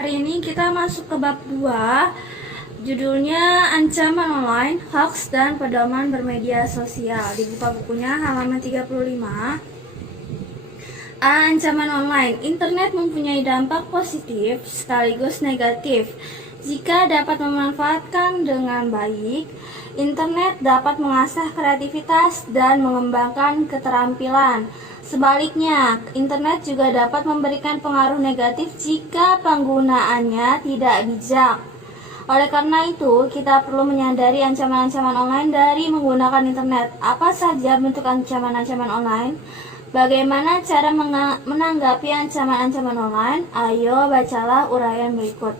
Hari ini kita masuk ke bab 2, judulnya Ancaman Online, Hoax dan Pedoman Bermedia Sosial. Dibuka bukunya halaman 35. Ancaman online, internet mempunyai dampak positif sekaligus negatif. Jika dapat memanfaatkan dengan baik, internet dapat mengasah kreativitas dan mengembangkan keterampilan. Sebaliknya, internet juga dapat memberikan pengaruh negatif jika penggunaannya tidak bijak. Oleh karena itu, kita perlu menyadari ancaman-ancaman online dari menggunakan internet. Apa saja bentuk ancaman-ancaman online? Bagaimana cara menanggapi ancaman-ancaman online? Ayo bacalah uraian berikut.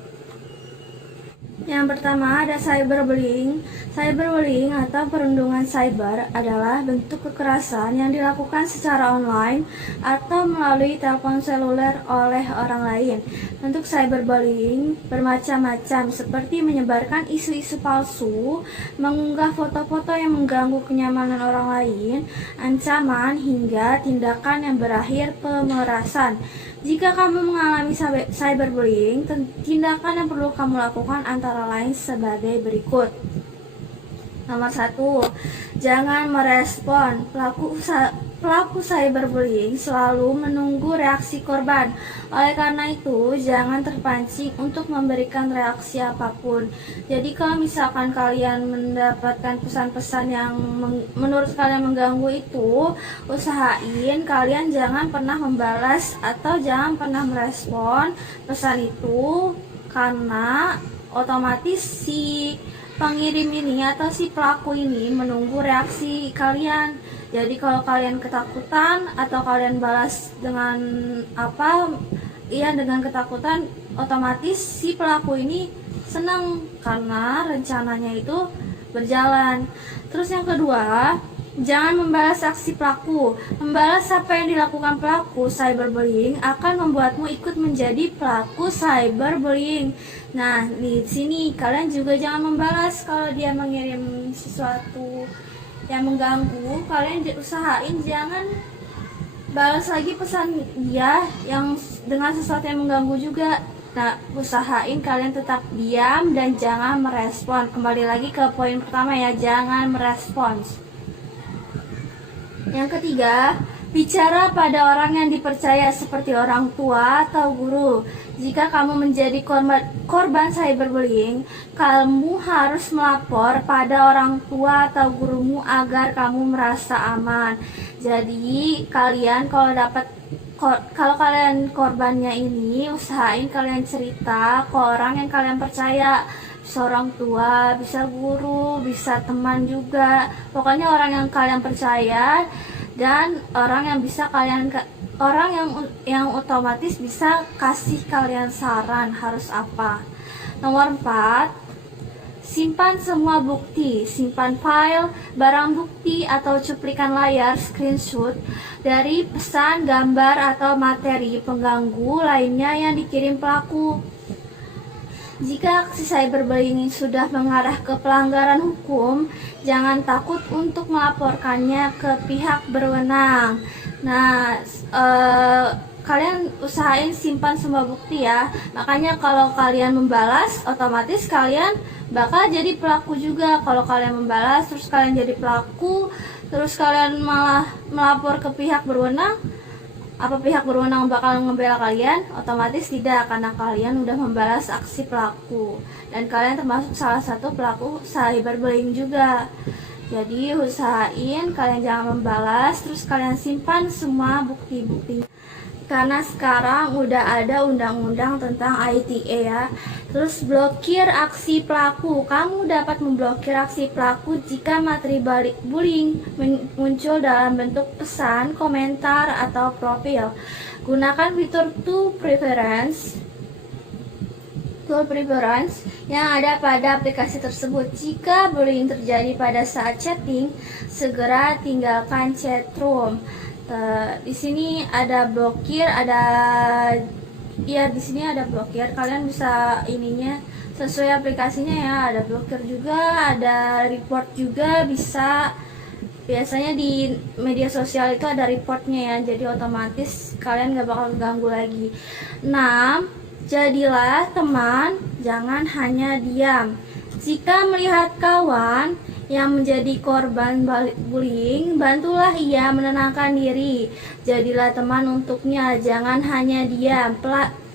Yang pertama ada cyberbullying. Cyberbullying atau perundungan cyber adalah bentuk kekerasan yang dilakukan secara online atau melalui telepon seluler oleh orang lain. Bentuk cyberbullying bermacam-macam seperti menyebarkan isu-isu palsu, mengunggah foto-foto yang mengganggu kenyamanan orang lain, ancaman hingga tindakan yang berakhir pemerasan. Jika kamu mengalami cyberbullying, tindakan yang perlu kamu lakukan antara lain sebagai berikut. Nomor 1, jangan merespon. Pelaku cyberbullying selalu menunggu reaksi korban. Oleh karena itu, jangan terpancing untuk memberikan reaksi apapun. Jadi kalau misalkan kalian mendapatkan pesan-pesan yang menurut kalian mengganggu itu, usahain kalian jangan pernah membalas atau jangan pernah merespon pesan itu, karena otomatis si pengirim ini atau si pelaku ini menunggu reaksi kalian. Jadi kalau kalian ketakutan atau kalian balas dengan dengan ketakutan, otomatis si pelaku ini senang karena rencananya itu berjalan. Terus yang kedua, jangan membalas aksi pelaku. Membalas apa yang dilakukan pelaku cyberbullying akan membuatmu ikut menjadi pelaku cyberbullying. Nah, di sini kalian juga jangan membalas kalau dia mengirim sesuatu yang mengganggu. Kalian usahain jangan balas lagi pesan dia yang dengan sesuatu yang mengganggu juga. Nah, usahain kalian tetap diam dan jangan merespon. Kembali lagi ke poin pertama ya, jangan merespons. Yang ketiga, bicara pada orang yang dipercaya seperti orang tua atau guru. Jika kamu menjadi korban cyberbullying, kamu harus melapor pada orang tua atau gurumu agar kamu merasa aman. Jadi kalian kalau kalian korbannya ini, usahain kalian cerita ke orang yang kalian percaya. Bisa orang tua, bisa guru, bisa teman juga. Pokoknya orang yang kalian percaya dan orang yang bisa yang otomatis bisa kasih kalian saran harus apa. Nomor 4, simpan semua bukti. Simpan file, barang bukti atau cuplikan layar screenshot dari pesan, gambar atau materi pengganggu lainnya yang dikirim pelaku. Jika aksi cyberbullying sudah mengarah ke pelanggaran hukum, jangan takut untuk melaporkannya ke pihak berwenang. Nah, kalian usahain simpan semua bukti ya. Makanya kalau kalian membalas, otomatis kalian bakal jadi pelaku juga. Kalau kalian membalas terus kalian jadi pelaku, terus kalian malah melapor ke pihak berwenang, apa pihak berwenang bakal membela kalian? Otomatis tidak, karena kalian udah membalas aksi pelaku dan kalian termasuk salah satu pelaku cyberbullying juga. Jadi usahain kalian jangan membalas, terus kalian simpan semua bukti-bukti. Karena sekarang udah ada undang-undang tentang ITE ya. Terus blokir aksi pelaku. Kamu dapat memblokir aksi pelaku jika materi bullying muncul dalam bentuk pesan, komentar, atau profil. Gunakan fitur tool preference yang ada pada aplikasi tersebut. Jika bullying terjadi pada saat chatting, segera tinggalkan chatroom. Di sini ada blokir, di sini ada blokir. Kalian bisa ininya sesuai aplikasinya ya. Ada blokir juga, ada report juga bisa. Biasanya di media sosial itu ada reportnya ya. Jadi otomatis kalian gak bakal ganggu lagi. 6. Jadilah teman, jangan hanya diam. Jika melihat kawan yang menjadi korban bullying, bantulah ia menenangkan diri. Jadilah teman untuknya, jangan hanya diam.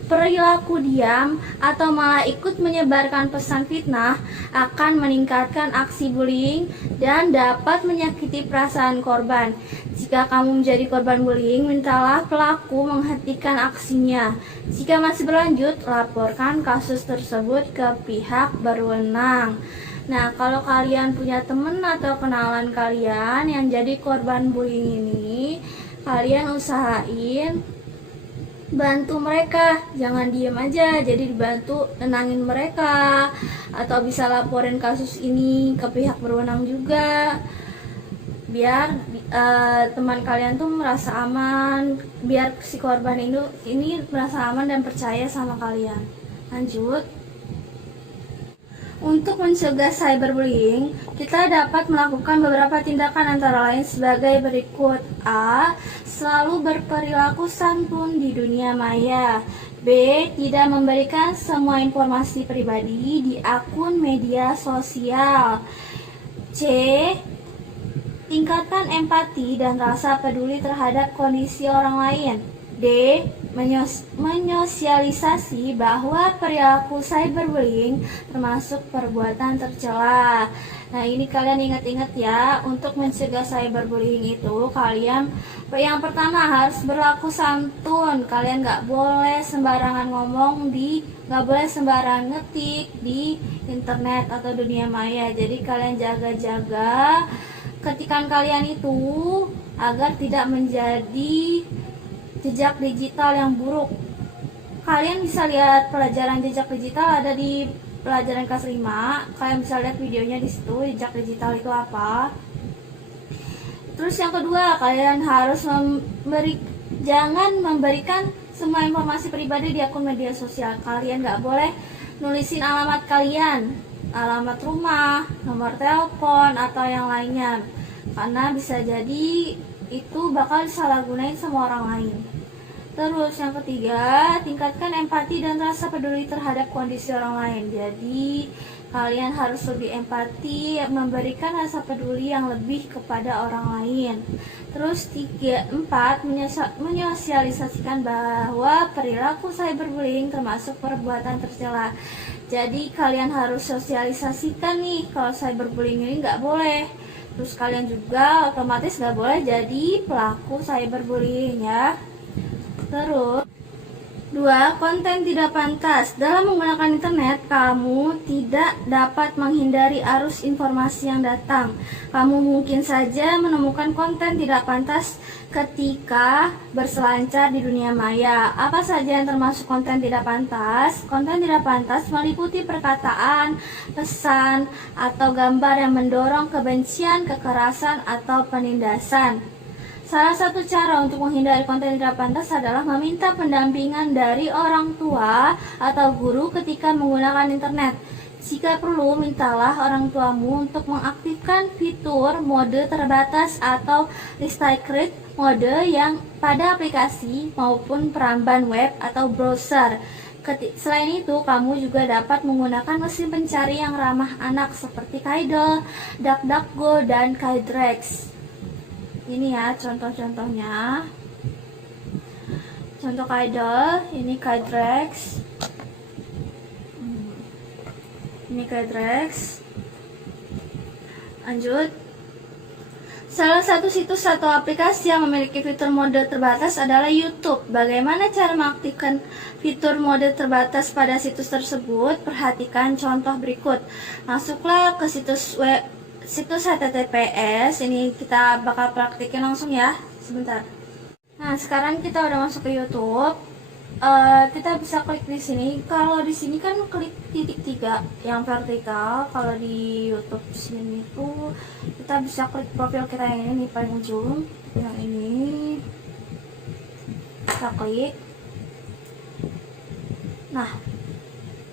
Perilaku diam atau malah ikut menyebarkan pesan fitnah akan meningkatkan aksi bullying dan dapat menyakiti perasaan korban. Jika kamu menjadi korban bullying, mintalah pelaku menghentikan aksinya. Jika masih berlanjut, laporkan kasus tersebut ke pihak berwenang. Nah, kalau kalian punya teman atau kenalan kalian yang jadi korban bullying ini, kalian usahain bantu mereka, jangan diem aja. Jadi dibantu nenangin mereka, atau bisa laporin kasus ini ke pihak berwenang juga, biar teman kalian tuh merasa aman, biar si korban ini merasa aman dan percaya sama kalian. Lanjut. Untuk mencegah cyberbullying, kita dapat melakukan beberapa tindakan antara lain sebagai berikut. A. Selalu berperilaku santun di dunia maya. B. Tidak memberikan semua informasi pribadi di akun media sosial. C. Tingkatkan empati dan rasa peduli terhadap kondisi orang lain. D. Menyosialisasi bahwa perilaku cyberbullying termasuk perbuatan tercela. Nah, ini kalian ingat-ingat ya, untuk mencegah cyberbullying itu kalian yang pertama harus berlaku santun. Kalian nggak boleh sembarangan ngomong nggak boleh sembarangan ngetik di internet atau dunia maya. Jadi kalian jaga-jaga ketikan kalian itu agar tidak menjadi jejak digital yang buruk. Kalian bisa lihat pelajaran jejak digital ada di pelajaran kelas 5. Kalian bisa lihat videonya di situ, jejak digital itu apa. Terus yang kedua, kalian harus jangan memberikan semua informasi pribadi di akun media sosial. Kalian nggak boleh nulisin alamat kalian, alamat rumah, nomor telepon, atau yang lainnya, karena bisa jadi itu bakal disalahgunain sama orang lain. Terus yang ketiga, tingkatkan empati dan rasa peduli terhadap kondisi orang lain. Jadi kalian harus lebih empati, memberikan rasa peduli yang lebih kepada orang lain. Terus 4, menyosialisasikan bahwa perilaku cyberbullying termasuk perbuatan tercela. Jadi kalian harus sosialisasikan nih kalau cyberbullying ini nggak boleh. Terus kalian juga otomatis nggak boleh jadi pelaku cyberbullying ya. Terus 2. Konten tidak pantas. Dalam menggunakan internet, kamu tidak dapat menghindari arus informasi yang datang. Kamu mungkin saja menemukan konten tidak pantas ketika berselancar di dunia maya. Apa saja yang termasuk konten tidak pantas? Konten tidak pantas meliputi perkataan, pesan, atau gambar yang mendorong kebencian, kekerasan, atau penindasan. Salah satu cara untuk menghindari konten tidak pantas adalah meminta pendampingan dari orang tua atau guru ketika menggunakan internet. Jika perlu, mintalah orang tuamu untuk mengaktifkan fitur mode terbatas atau restricted mode yang pada aplikasi maupun peramban web atau browser. Selain itu, kamu juga dapat menggunakan mesin pencari yang ramah anak seperti Kaido, DuckDuckGo, dan Kydrex. Ini ya contoh-contohnya. Contoh Kaido, ini Kydrex. Ini Kydrex. Lanjut. Salah satu situs atau aplikasi yang memiliki fitur mode terbatas adalah YouTube. Bagaimana cara mengaktifkan fitur mode terbatas pada situs tersebut? Perhatikan contoh berikut. Masuklah ke situs HTTPS. Ini kita bakal praktikin langsung ya, sebentar. Nah, sekarang kita udah masuk ke YouTube. Kita bisa klik di sini. Kalau di sini kan klik titik 3 yang vertikal. Kalau di YouTube sini tuh kita bisa klik profil kita yang ini paling ujung, yang ini. Kita klik. Nah,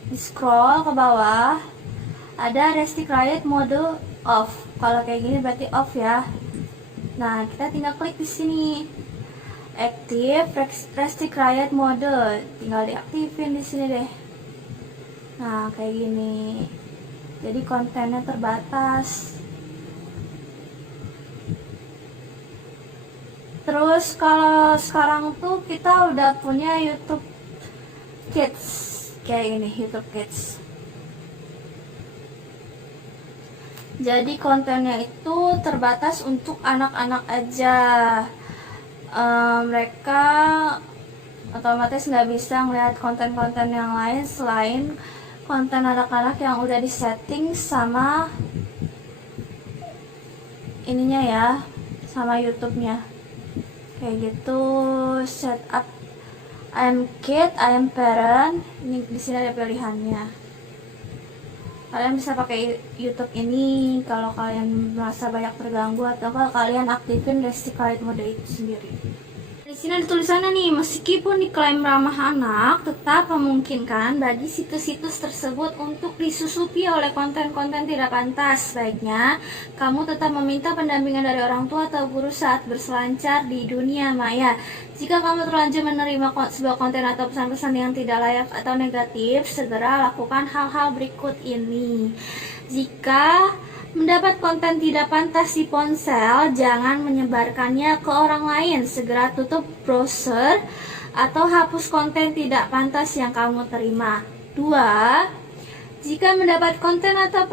di scroll ke bawah ada restricted mode off. Kalau kayak gini berarti off ya. Nah, kita tinggal klik di sini. Aktif restricted mode, tinggal diaktifin di sini deh. Nah, kayak gini. Jadi kontennya terbatas. Terus kalau sekarang tuh kita udah punya YouTube Kids, kayak gini, YouTube Kids. Jadi kontennya itu terbatas untuk anak-anak aja. Mereka otomatis nggak bisa melihat konten-konten yang lain selain konten anak-anak yang udah disetting sama ininya ya, sama YouTube-nya. Kayak gitu. Setup I'm kid, I'm parent. Ini di sini ada pilihannya. Kalian bisa pakai YouTube ini kalau kalian merasa banyak terganggu atau kalau kalian aktifin restricted mode itu sendiri. Di sini ada tulisannya nih, meskipun diklaim ramah anak, tetap memungkinkan bagi situs-situs tersebut untuk disusupi oleh konten-konten tidak pantas. Baiknya, kamu tetap meminta pendampingan dari orang tua atau guru saat berselancar di dunia maya. Jika kamu terlanjur menerima sebuah konten atau pesan-pesan yang tidak layak atau negatif, segera lakukan hal-hal berikut ini. Jika mendapat konten tidak pantas di ponsel, jangan menyebarkannya ke orang lain. Segera tutup browser atau hapus konten tidak pantas yang kamu terima. 2. Jika mendapat konten atau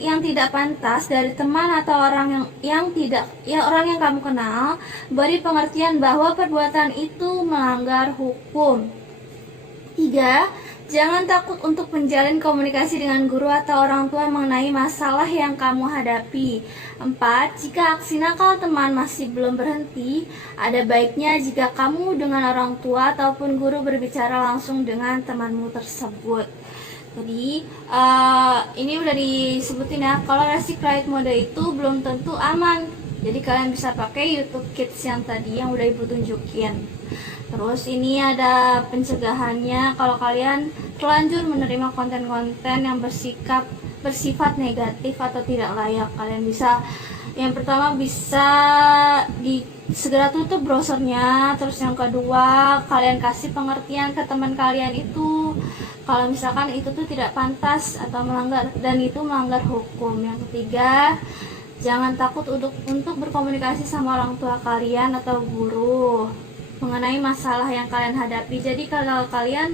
yang tidak pantas dari teman atau orang yang kamu kenal, beri pengertian bahwa perbuatan itu melanggar hukum. 3. Jangan takut untuk menjalin komunikasi dengan guru atau orang tua mengenai masalah yang kamu hadapi. 4. Jika aksi nakal teman masih belum berhenti, ada baiknya jika kamu dengan orang tua ataupun guru berbicara langsung dengan temanmu tersebut. Jadi ini udah disebutin ya, kalau restricted mode itu belum tentu aman. Jadi kalian bisa pakai YouTube Kids yang tadi yang udah ibu tunjukin. Terus ini ada pencegahannya kalau kalian terlanjur menerima konten-konten yang bersifat negatif atau tidak layak. Kalian bisa, yang pertama bisa segera tutup browsernya. Terus yang kedua, kalian kasih pengertian ke teman kalian itu kalau misalkan itu tuh tidak pantas atau melanggar, dan itu melanggar hukum. Yang ketiga, jangan takut untuk berkomunikasi sama orang tua kalian atau guru mengenai masalah yang kalian hadapi. Jadi kalau kalian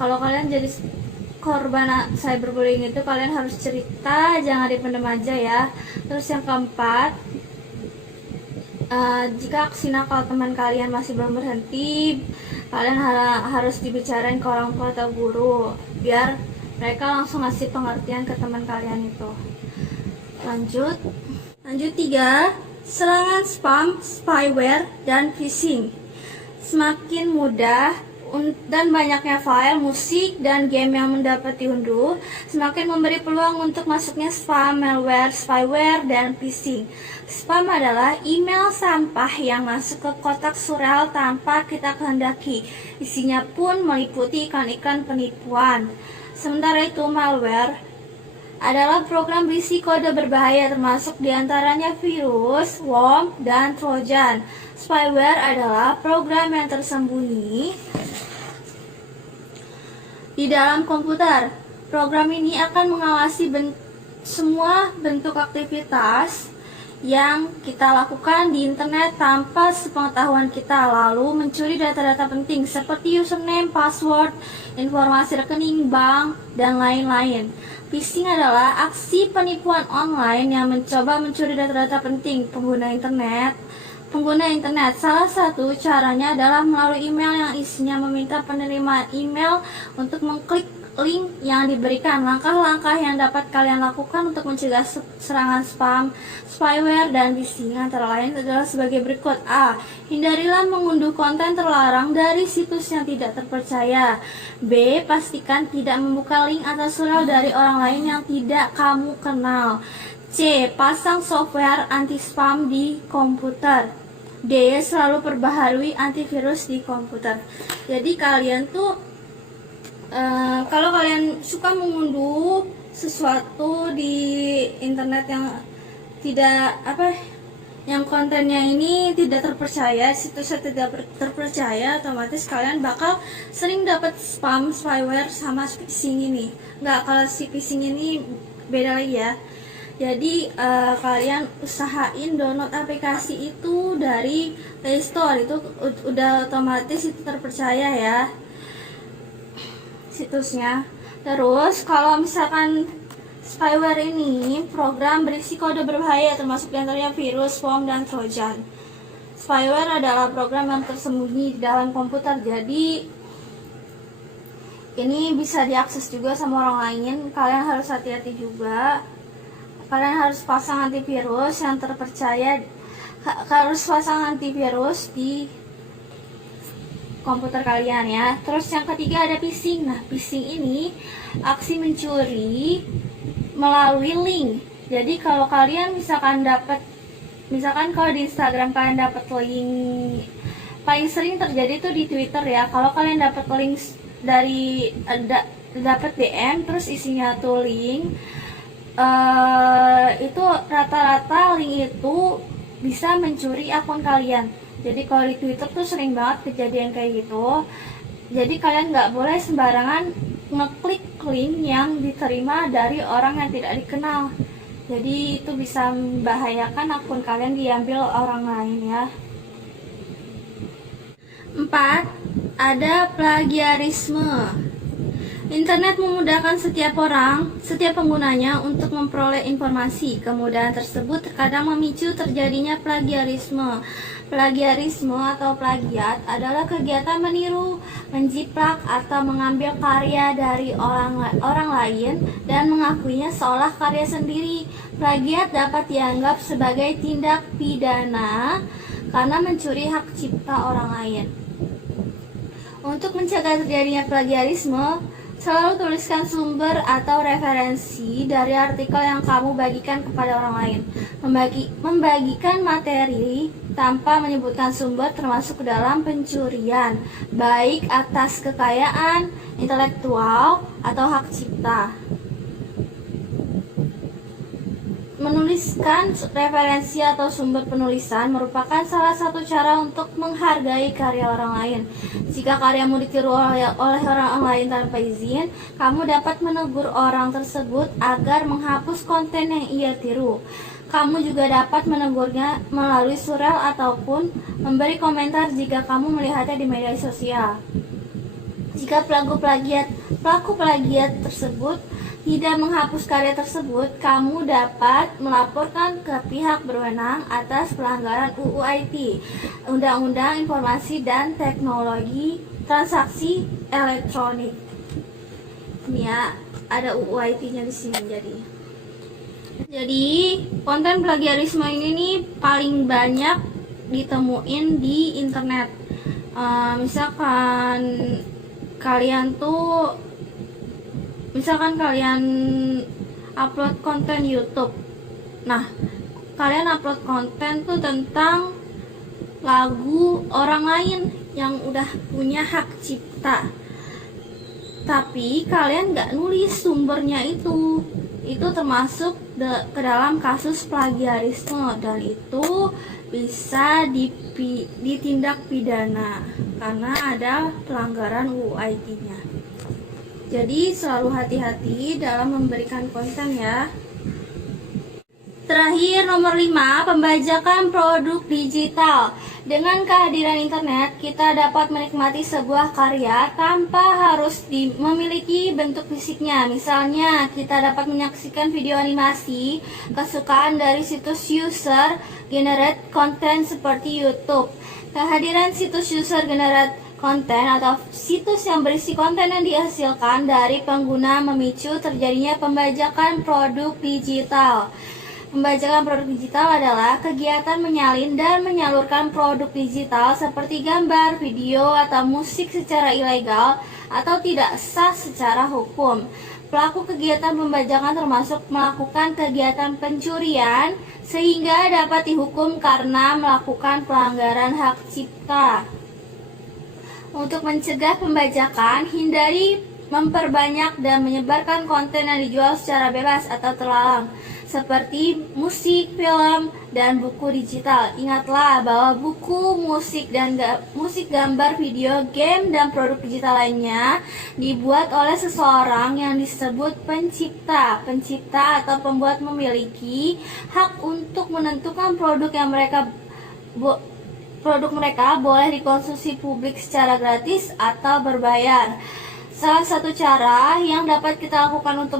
kalau kalian jadi korban cyberbullying itu, kalian harus cerita, jangan dipendam aja ya. Terus yang keempat, jika aksi nakal teman kalian masih belum berhenti, kalian harus dibicarain ke orang tua atau guru biar mereka langsung ngasih pengertian ke teman kalian itu. Lanjut 3. Serangan spam, spyware, dan phishing. Semakin mudah dan banyaknya file, musik, dan game yang mendapat diunduh, semakin memberi peluang untuk masuknya spam, malware, spyware, dan phishing. Spam adalah email sampah yang masuk ke kotak surel tanpa kita kehendaki. Isinya pun meliputi iklan-iklan penipuan. Sementara itu, malware adalah program berisi kode berbahaya, termasuk diantaranya virus, worm, dan trojan. Spyware adalah program yang tersembunyi di dalam komputer. Program ini akan mengawasi semua bentuk aktivitas yang kita lakukan di internet tanpa sepengetahuan kita, lalu mencuri data-data penting seperti username, password, informasi rekening bank, dan lain-lain. Phishing adalah aksi penipuan online yang mencoba mencuri data-data penting pengguna internet. Salah satu caranya adalah melalui email yang isinya meminta penerima email untuk mengklik link yang diberikan. Langkah-langkah yang dapat kalian lakukan untuk mencegah serangan spam, spyware, dan phishing antara lain adalah sebagai berikut. A. Hindarilah mengunduh konten terlarang dari situs yang tidak terpercaya. B. Pastikan tidak membuka link atau surel dari orang lain yang tidak kamu kenal. C. Pasang software anti-spam di komputer. D. Selalu perbaharui antivirus di komputer. Jadi kalian tuh kalau kalian suka mengunduh sesuatu di internet yang tidak yang kontennya ini tidak terpercaya, situsnya tidak terpercaya, otomatis kalian bakal sering dapat spam, spyware, sama phishing ini. Nggak, kalau si phishing ini beda lagi ya. Jadi kalian usahain download aplikasi itu dari Play Store, itu udah otomatis itu terpercaya ya situsnya. Terus kalau misalkan spyware ini program berisi kode berbahaya, termasuk diantaranya virus, worm, dan trojan. Spyware adalah program yang tersembunyi di dalam komputer, jadi ini bisa diakses juga sama orang lain. Kalian harus hati-hati juga. Kalian harus pasang antivirus yang terpercaya, harus pasang antivirus di komputer kalian ya. Terus yang ketiga ada phishing. Nah, phishing ini aksi mencuri melalui link. Jadi kalau kalian misalkan kalau di Instagram kalian dapat link, paling sering terjadi tuh di Twitter ya. Kalau kalian dapat link dari dapat DM terus isinya tuh link, itu rata-rata link itu bisa mencuri akun kalian. Jadi kalau di Twitter tuh sering banget kejadian kayak gitu. Jadi kalian nggak boleh sembarangan ngeklik link yang diterima dari orang yang tidak dikenal. Jadi itu bisa membahayakan akun kalian diambil orang lain ya. 4. Ada plagiarisme. Internet memudahkan setiap penggunanya untuk memperoleh informasi. Kemudahan tersebut terkadang memicu terjadinya plagiarisme. Plagiarisme atau plagiat adalah kegiatan meniru, menjiplak, atau mengambil karya dari orang lain dan mengakuinya seolah karya sendiri. Plagiat dapat dianggap sebagai tindak pidana karena mencuri hak cipta orang lain. Untuk mencegah terjadinya plagiarisme, selalu tuliskan sumber atau referensi dari artikel yang kamu bagikan kepada orang lain. Membagikan materi tanpa menyebutkan sumber termasuk ke dalam pencurian, baik atas kekayaan intelektual atau hak cipta. Menuliskan referensi atau sumber penulisan merupakan salah satu cara untuk menghargai karya orang lain. Jika karyamu ditiru oleh orang lain tanpa izin, kamu dapat menegur orang tersebut agar menghapus konten yang ia tiru. Kamu juga dapat menegurnya melalui surel ataupun memberi komentar jika kamu melihatnya di media sosial. Jika pelaku plagiat tersebut tidak menghapus karya tersebut, kamu dapat melaporkan ke pihak berwenang atas pelanggaran UU IT, Undang-Undang Informasi dan Teknologi Transaksi Elektronik. Ini ya, ada UU IT-nya di sini. Jadi konten plagiarisme ini nih paling banyak ditemuin di internet. Misalkan kalian upload konten YouTube. Nah, kalian upload konten tuh tentang lagu orang lain yang udah punya hak cipta, tapi kalian nggak nulis sumbernya itu termasuk ke dalam kasus plagiarisme, dan itu bisa ditindak pidana karena ada pelanggaran UU IT-nya. Jadi selalu hati-hati dalam memberikan konten ya. Terakhir, nomor 5, pembajakan produk digital. Dengan kehadiran internet, kita dapat menikmati sebuah karya tanpa harus memiliki bentuk fisiknya. Misalnya, kita dapat menyaksikan video animasi kesukaan dari situs user generate content seperti YouTube. Kehadiran situs user generate konten atau situs yang berisi konten yang dihasilkan dari pengguna memicu terjadinya pembajakan produk digital. Pembajakan produk digital adalah kegiatan menyalin dan menyalurkan produk digital seperti gambar, video, atau musik secara ilegal atau tidak sah secara hukum. Pelaku kegiatan pembajakan termasuk melakukan kegiatan pencurian sehingga dapat dihukum karena melakukan pelanggaran hak cipta. Untuk mencegah pembajakan, hindari memperbanyak dan menyebarkan konten yang dijual secara bebas atau terlarang. seperti musik, film, dan buku digital. Ingatlah bahwa buku, musik, gambar, video, game, dan produk digital lainnya dibuat oleh seseorang yang disebut pencipta. Pencipta atau pembuat memiliki hak untuk menentukan produk mereka boleh dikonsumsi publik secara gratis atau berbayar. Salah satu cara yang dapat kita lakukan untuk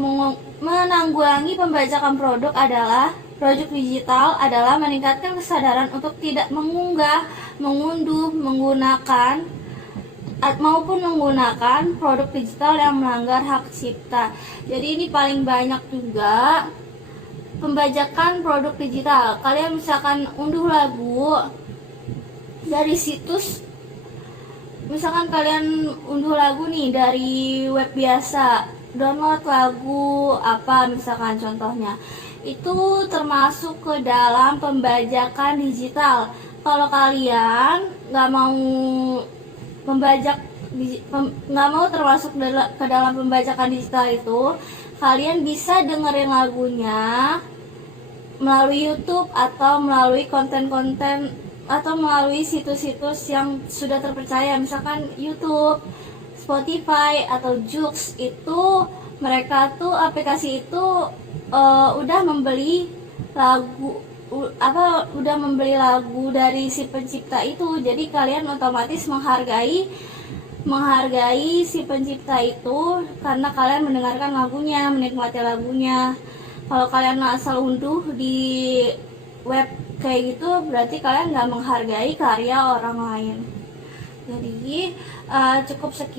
menanggulangi pembajakan produk digital adalah meningkatkan kesadaran untuk tidak mengunggah, mengunduh, menggunakan produk digital yang melanggar hak cipta. Jadi ini paling banyak juga pembajakan produk digital. Kalian misalkan unduh lagu dari situs, misalkan kalian unduh lagu nih dari web biasa, download lagu apa misalkan contohnya, itu termasuk ke dalam pembajakan digital. Kalau kalian nggak mau termasuk ke dalam pembajakan digital itu, kalian bisa dengerin lagunya melalui YouTube atau melalui konten-konten atau melalui situs-situs yang sudah terpercaya, misalkan YouTube, Spotify, atau Joox. Itu mereka tuh aplikasi itu udah membeli lagu dari si pencipta itu. Jadi kalian otomatis menghargai si pencipta itu karena kalian mendengarkan lagunya, menikmati lagunya. Kalau kalian asal unduh di web kayak gitu, berarti kalian nggak menghargai karya orang lain. Jadi cukup sekian.